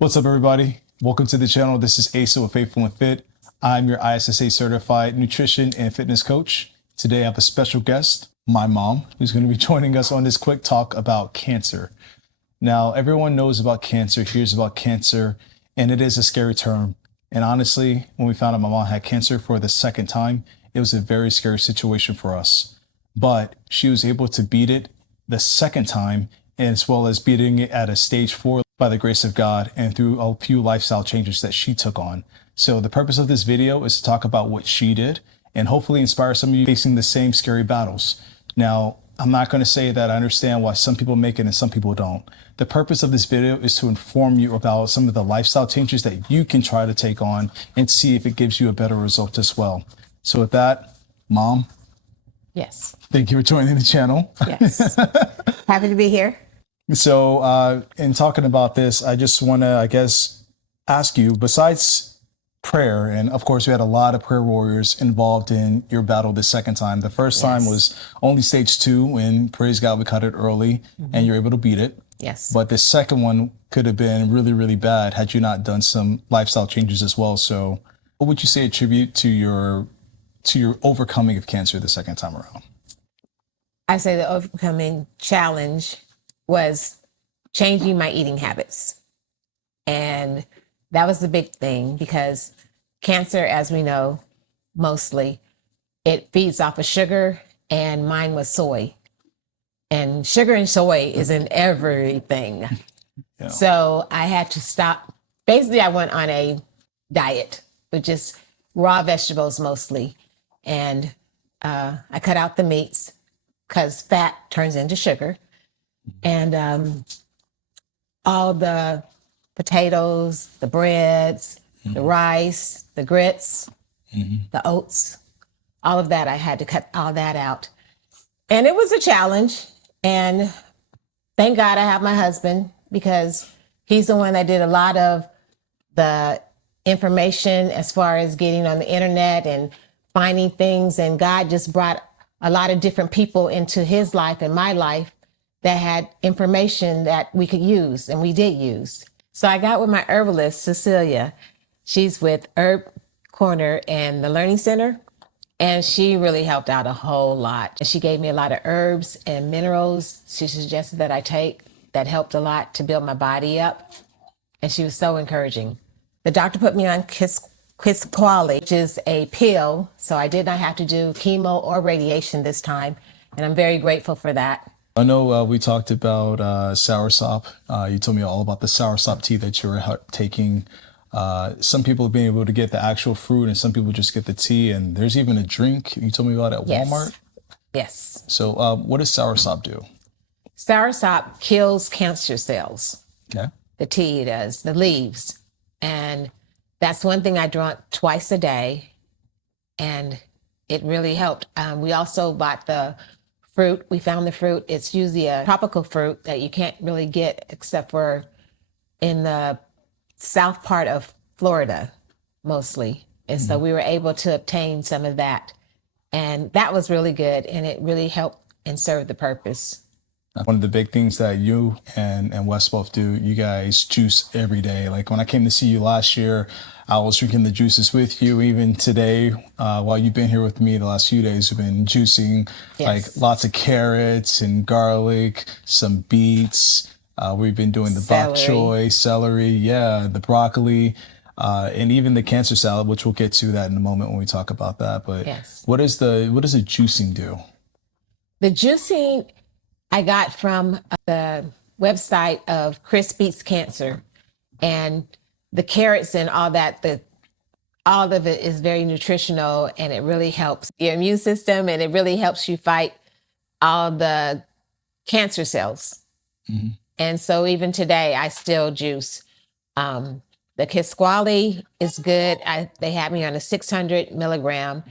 What's up, everybody? Welcome to the channel. This is Asa with Faithful and Fit. I'm your ISSA certified nutrition and fitness coach. Today I have a special guest, my mom, who's going to be joining us on this quick talk about cancer. Now, everyone knows about cancer, hears about cancer, and it is a scary term. And honestly, when we found out my mom had cancer for the second time, it was a very scary situation for us. But she was able to beat it the second time, as well as beating it at a stage 4 by the grace of God and through a few lifestyle changes that she took on. So the purpose of this video is to talk about what she did and hopefully inspire some of you facing the same scary battles. Now, I'm not going to say that I understand why some people make it and some people don't. The purpose of this video is to inform you about some of the lifestyle changes that you can try to take on and see if it gives you a better result as well. So with that, Mom. Yes. Thank you for joining the channel. Yes. Happy to be here. So in talking about this, I just want to, ask you, besides prayer, and of course, we had a lot of prayer warriors involved in your battle the second time. The first time was only stage 2, and praise God, we cut it early, and you're able to beat it. Yes. But the second one could have been really, really bad had you not done some lifestyle changes as well. So what would you say attribute to your overcoming of cancer the second time around? I say the overcoming challenge was changing my eating habits. And that was the big thing because cancer, as we know, mostly, it feeds off of sugar, and mine was soy. And sugar and soy is in everything. Yeah. So I had to stop. Basically, I went on a diet with just raw vegetables mostly. And I cut out the meats because fat turns into sugar. And all the potatoes, the breads, the rice, the grits, the oats, all of that, I had to cut all that out. And it was a challenge. And thank God I have my husband because he's the one that did a lot of the information as far as getting on the internet and finding things. And God just brought a lot of different people into his life and my life that had information that we could use, and we did use. So I got with my herbalist, Cecilia. She's with Herb Corner and the Learning Center, and she really helped out a whole lot. She gave me a lot of herbs and minerals she suggested that I take that helped a lot to build my body up, and she was so encouraging. The doctor put me on Kisqali, which is a pill, so I did not have to do chemo or radiation this time, and I'm very grateful for that. I know we talked about soursop. You told me all about the soursop tea that you were taking. Some people have been able to get the actual fruit, and some people just get the tea, and there's even a drink you told me about at Walmart. Yes. So what does soursop do? Soursop kills cancer cells. Okay. The tea does, the leaves. And that's one thing I drank twice a day, and it really helped. We also bought the fruit. We found the fruit. It's usually a tropical fruit that you can't really get except for in the south part of Florida, mostly. And so we were able to obtain some of that. And that was really good. And it really helped and served the purpose. One of the big things that you and Wes both do, you guys juice every day. Like when I came to see you last year, I was drinking the juices with you. Even today, while you've been here with me the last few days, we've been juicing like lots of carrots and garlic, some beets. We've been doing the bok choy, celery, the broccoli, and even the cancer salad, which we'll get to that in a moment when we talk about that. But what does the juicing do? The juicing I got from the website of Chris Beats Cancer, and the carrots and all that, all of it is very nutritional, and it really helps your immune system, and it really helps you fight all the cancer cells. And so even today, I still juice. The Kisqali is good. They had me on a 600 milligram,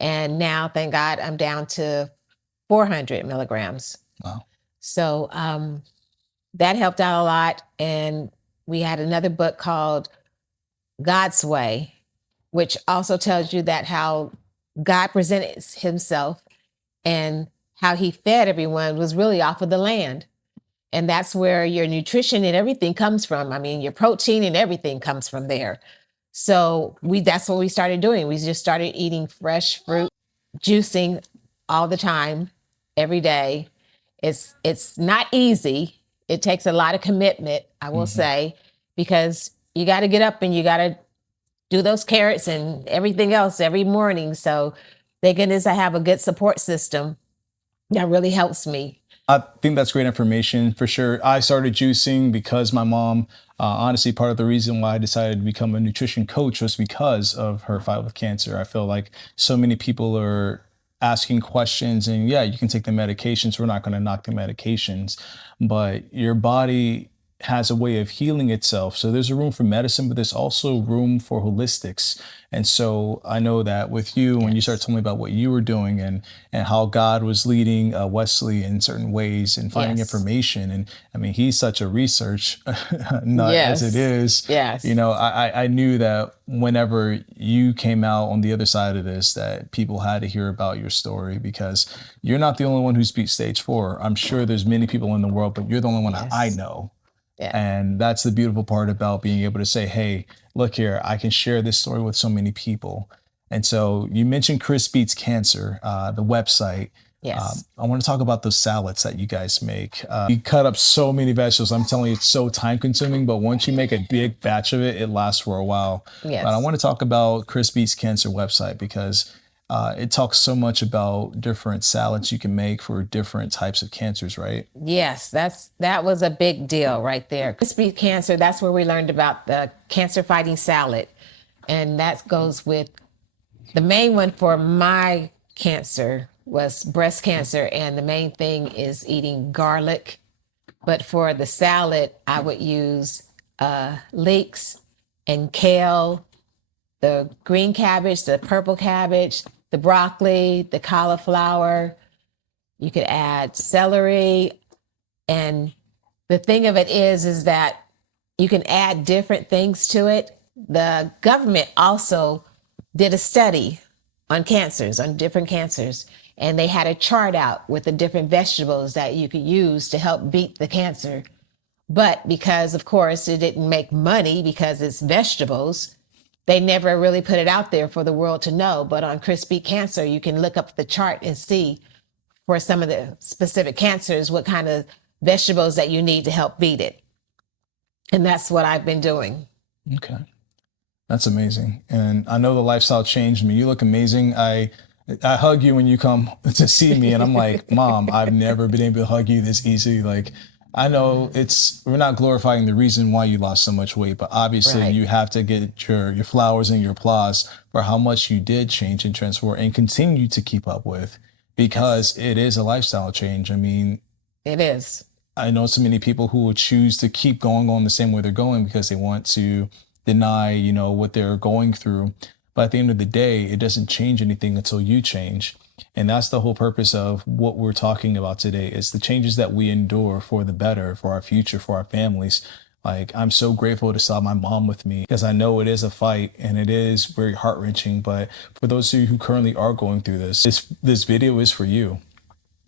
and now, thank God, I'm down to 400 milligrams. Wow. So that helped out a lot. And we had another book called God's Way, which also tells you that how God presented himself and how he fed everyone was really off of the land. And that's where your nutrition and everything comes from. I mean, your protein and everything comes from there. So that's what we started doing. We just started eating fresh fruit, juicing all the time, every day. It's not easy. It takes a lot of commitment, I will say, because you got to get up and you got to do those carrots and everything else every morning. So thank goodness I have a good support system that really helps me. I think that's great information for sure. I started juicing because my mom, honestly, part of the reason why I decided to become a nutrition coach was because of her fight with cancer. I feel like so many people are asking questions, and yeah, you can take the medications. We're not going to knock the medications, but your body has a way of healing itself. So there's a room for medicine, but there's also room for holistics. And so I know that with you, when you start telling me about what you were doing and how God was leading Wesley in certain ways and finding information. And I mean, he's such a research nut as it is. Yes. You know, I knew that whenever you came out on the other side of this, that people had to hear about your story, because you're not the only one who's beat stage 4. I'm sure there's many people in the world, but you're the only one I know. Yeah. And that's the beautiful part about being able to say, hey, look here, I can share this story with so many people. And so you mentioned Chris Beats Cancer, the website. Yes. I want to talk about those salads that you guys make. You cut up so many vegetables. I'm telling you, it's so time consuming, but once you make a big batch of it, it lasts for a while. Yes. But I want to talk about Chris Beats Cancer website, because it talks so much about different salads you can make for different types of cancers, right? Yes, that was a big deal right there. Crispy cancer, that's where we learned about the cancer fighting salad. And that goes with the main one for my cancer was breast cancer. And the main thing is eating garlic. But for the salad, I would use leeks and kale, the green cabbage, the purple cabbage, the broccoli, the cauliflower. You could add celery. And the thing of it is that you can add different things to it. The government also did a study on cancers, on different cancers, and they had a chart out with the different vegetables that you could use to help beat the cancer. But because, of course, it didn't make money because it's vegetables, they never really put it out there for the world to know. But on Chris Beats Cancer, you can look up the chart and see for some of the specific cancers what kind of vegetables that you need to help beat it. And that's what I've been doing. Okay. That's amazing. And I know the lifestyle changed me. You look amazing. I hug you when you come to see me, and I'm like, Mom, I've never been able to hug you this easy. Like, I know we're not glorifying the reason why you lost so much weight, but obviously you have to get your flowers and your applause for how much you did change and transform and continue to keep up with, because it is a lifestyle change. I mean, it is. I know so many people who would choose to keep going on the same way they're going because they want to deny, what they're going through. But at the end of the day, it doesn't change anything until you change. And that's the whole purpose of what we're talking about today, is the changes that we endure for the better, for our future, for our families. Like, I'm so grateful to still have my mom with me, because I know it is a fight and it is very heart-wrenching. But for those of you who currently are going through this video is for you.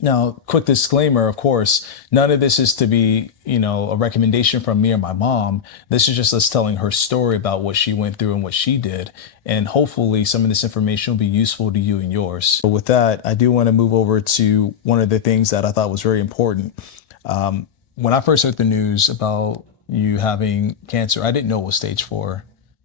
Now, quick disclaimer, of course, none of this is to be, a recommendation from me or my mom. This is just us telling her story about what she went through and what she did. And hopefully some of this information will be useful to you and yours. So with that, I do want to move over to one of the things that I thought was very important. When I first heard the news about you having cancer, I didn't know it was stage 4.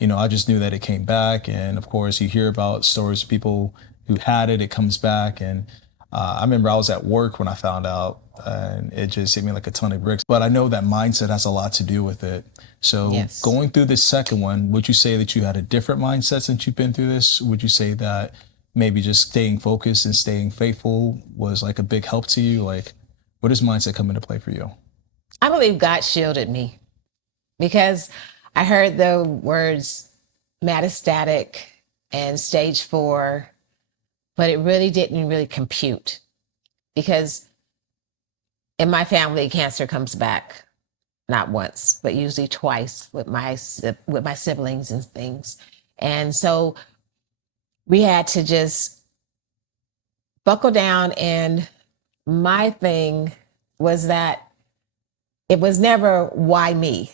I just knew that it came back. And of course, you hear about stories of people who had it, it comes back. And I remember I was at work when I found out, and it just hit me like a ton of bricks. But I know that mindset has a lot to do with it. So going through this second one, would you say that you had a different mindset since you've been through this? Would you say that maybe just staying focused and staying faithful was like a big help to you? Like, what does mindset come into play for you? I believe God shielded me, because I heard the words metastatic and stage 4, but it really didn't really compute, because in my family, cancer comes back not once, but usually twice with my siblings and things. And so we had to just buckle down. And my thing was that it was never why me,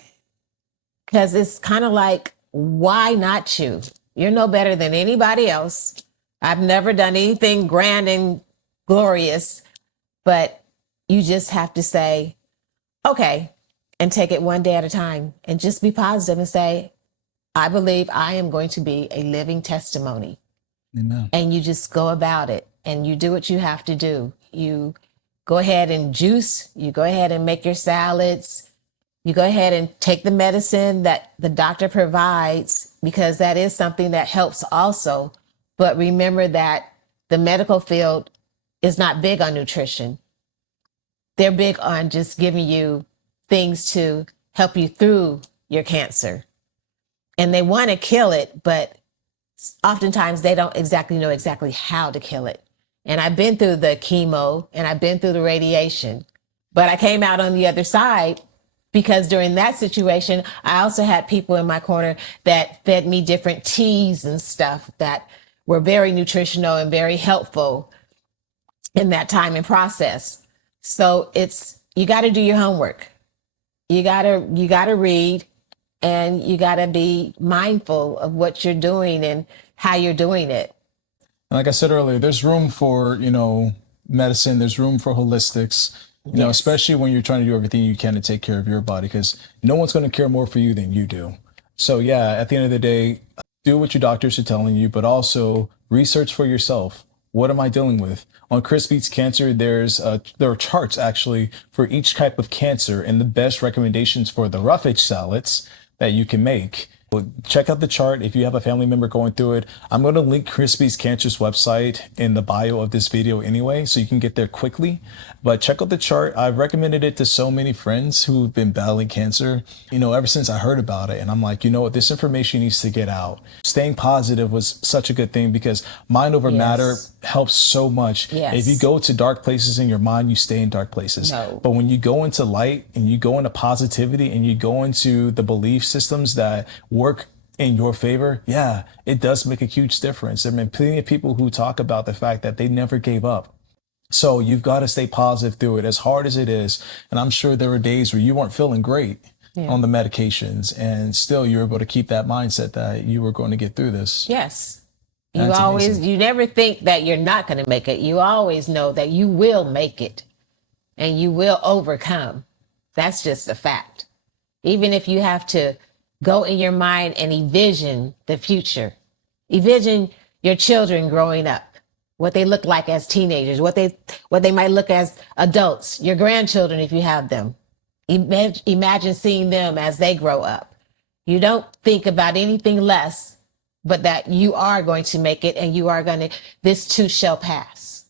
because it's kind of like, why not you? You're no better than anybody else. I've never done anything grand and glorious, but you just have to say, okay, and take it one day at a time and just be positive and say, I believe I am going to be a living testimony. Amen. And you just go about it and you do what you have to do. You go ahead and juice, you go ahead and make your salads, you go ahead and take the medicine that the doctor provides, because that is something that helps also. But remember that the medical field is not big on nutrition. They're big on just giving you things to help you through your cancer. And they want to kill it, but oftentimes they don't exactly know exactly how to kill it. And I've been through the chemo and I've been through the radiation, but I came out on the other side because during that situation, I also had people in my corner that fed me different teas and stuff that were very nutritional and very helpful in that time and process. So you got to do your homework. You got to read, and you got to be mindful of what you're doing and how you're doing it. And like I said earlier, there's room for, medicine, there's room for holistics, Yes. especially when you're trying to do everything you can to take care of your body, because no one's going to care more for you than you do. So yeah, at the end of the day, do what your doctors are telling you, but also research for yourself. What am I dealing with? On Chris Beats Cancer, there are charts actually for each type of cancer and the best recommendations for the roughage salads that you can make. Check out the chart if you have a family member going through it. I'm going to link Chris Beats Cancer's website in the bio of this video anyway, so you can get there quickly. But check out the chart. I've recommended it to so many friends who've been battling cancer, ever since I heard about it. And I'm like, this information needs to get out. Staying positive was such a good thing, because mind over matter helps so much. Yes. If you go to dark places in your mind, you stay in dark places. No. But when you go into light and you go into positivity and you go into the belief systems that work in your favor, yeah, it does make a huge difference. There have been plenty of people who talk about the fact that they never gave up. So you've got to stay positive through it, as hard as it is. And I'm sure there were days where you weren't feeling great on the medications, and still you're able to keep that mindset that you were going to get through this. Yes. That's You never think that you're not going to make it. You always know that you will make it and you will overcome. That's just a fact. Even if you have to go in your mind and envision the future, envision your children growing up, what they look like as teenagers, what they might look as adults, your grandchildren if you have them. Imagine seeing them as they grow up. You don't think about anything less but that you are going to make it, and this too shall pass.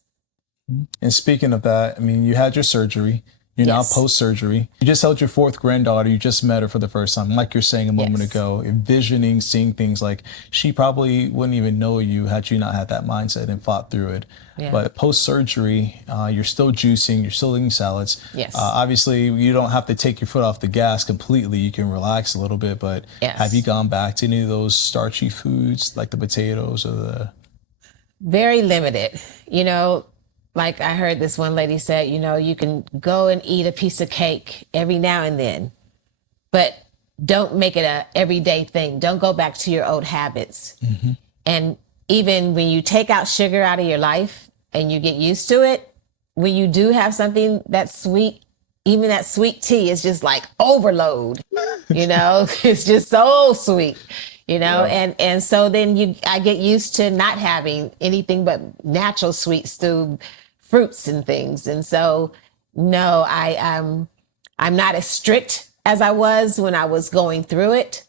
And speaking of that, you had your surgery. You're now post-surgery. You just held your fourth granddaughter. You just met her for the first time. Like you're saying a moment ago, envisioning, seeing things like she probably wouldn't even know you had you not had that mindset and fought through it. Yeah. But post-surgery, you're still juicing, you're still eating salads. Yes. Obviously, you don't have to take your foot off the gas completely. You can relax a little bit. But have you gone back to any of those starchy foods like the potatoes or the... Very limited. Like I heard this one lady said, you can go and eat a piece of cake every now and then, but don't make it a everyday thing. Don't go back to your old habits. Mm-hmm. And even when you take out sugar out of your life and you get used to it, when you do have something that's sweet, even that sweet tea is just like overload, it's just so sweet. And so then I get used to not having anything but natural sweets through fruits and things. And so, no, I'm not as strict as I was when I was going through it,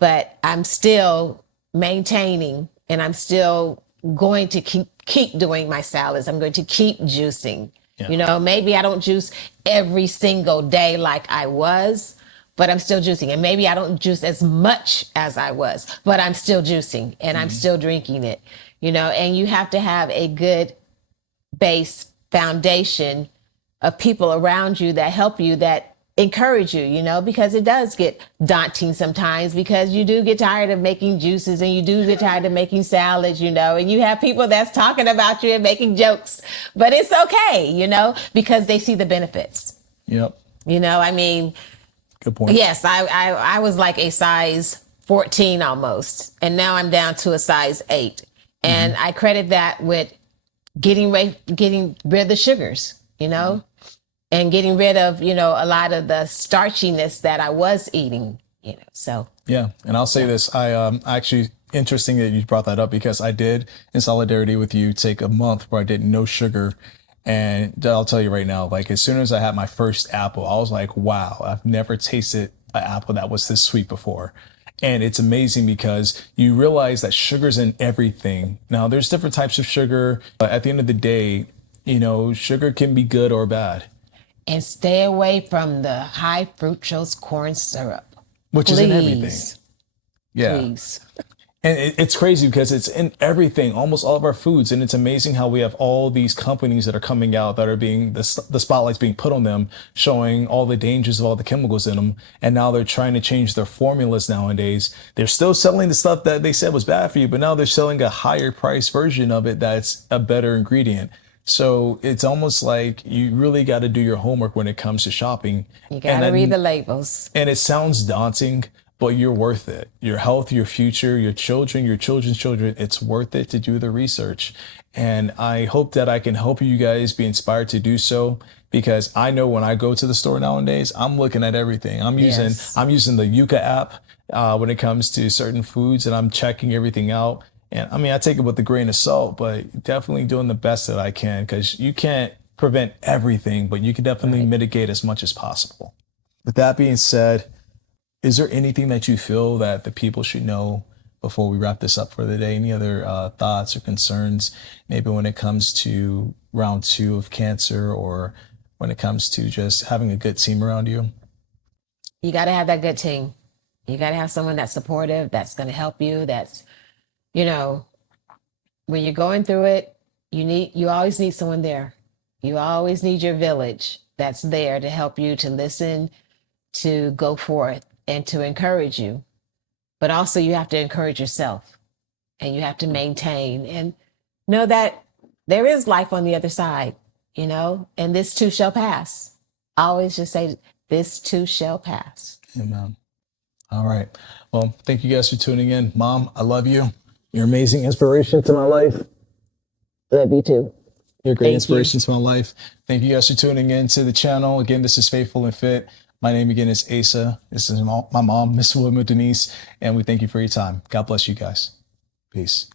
but I'm still maintaining, and I'm still going to keep doing my salads. I'm going to keep juicing. Yeah. Maybe I don't juice every single day like I was, but I'm still juicing. And maybe I don't juice as much as I was, but I'm still juicing and I'm still drinking it, and you have to have a good base foundation of people around you that help you, that encourage you, because it does get daunting sometimes, because you do get tired of making juices and you do get tired of making salads, and you have people that's talking about you and making jokes, but it's okay, because they see the benefits. Yep. You know, I mean, Good point. yes, I was like a size 14 almost, and now I'm down to a size 8. And I credit that with getting rid of the sugars, you know, and getting rid of, you know, a lot of the starchiness that I was eating, you know. So Yeah, and I'll say this. I actually interesting that you brought that up because I did, in solidarity with you, take a month where I did no sugar. And I'll tell you right now, like as soon as I had my first apple, I was like, wow, I've never tasted an apple that was this sweet before. And it's amazing because you realize that sugar's in everything. Now, there's different types of sugar, but at the end of the day, you know, sugar can be good or bad, and stay away from the high fructose corn syrup. which is in everything. Please, Yeah. please. And it's crazy because it's in everything, almost all of our foods. And it's amazing how we have all these companies that are coming out that are being, the spotlight's being put on them, showing all the dangers of all the chemicals in them. And now they're trying to change their formulas nowadays. They're still selling the stuff that they said was bad for you, but now they're selling a higher price version of it that's a better ingredient. So it's almost like you really got to do your homework when it comes to shopping. You got to read the labels. And it sounds daunting, but you're worth it. Your health, your future, your children, your children's children, it's worth it to do the research. And I hope that I can help you guys be inspired to do so because I know when I go to the store nowadays, I'm looking at everything. Yes. I'm using the Yuka app when it comes to certain foods and I'm checking everything out. And I mean, I take it with a grain of salt, but definitely doing the best that I can because you can't prevent everything, but you can definitely mitigate as much as possible. With that being said, is there anything that you feel that the people should know before we wrap this up for the day? Any other thoughts or concerns, maybe when it comes to round 2 of cancer or when it comes to just having a good team around you? You got to have that good team. You got to have someone that's supportive, that's going to help you, that's, you know, when you're going through it, you always need someone there. You always need your village that's there to help you, to listen, to go forth and to encourage you. But also you have to encourage yourself and you have to maintain and know that there is life on the other side, you know, and this too shall pass. I always just say this too shall pass. Amen. All right. Well, thank you guys for tuning in. Mom, I love you. You're amazing inspiration to my life. Love you too. You're a great Thank inspiration to my life. Thank you guys for tuning in to the channel. Again, this is Faithful and Fit. My name again is Asa. This is my mom, Miss Wilma Denise, and we thank you for your time. God bless you guys. Peace.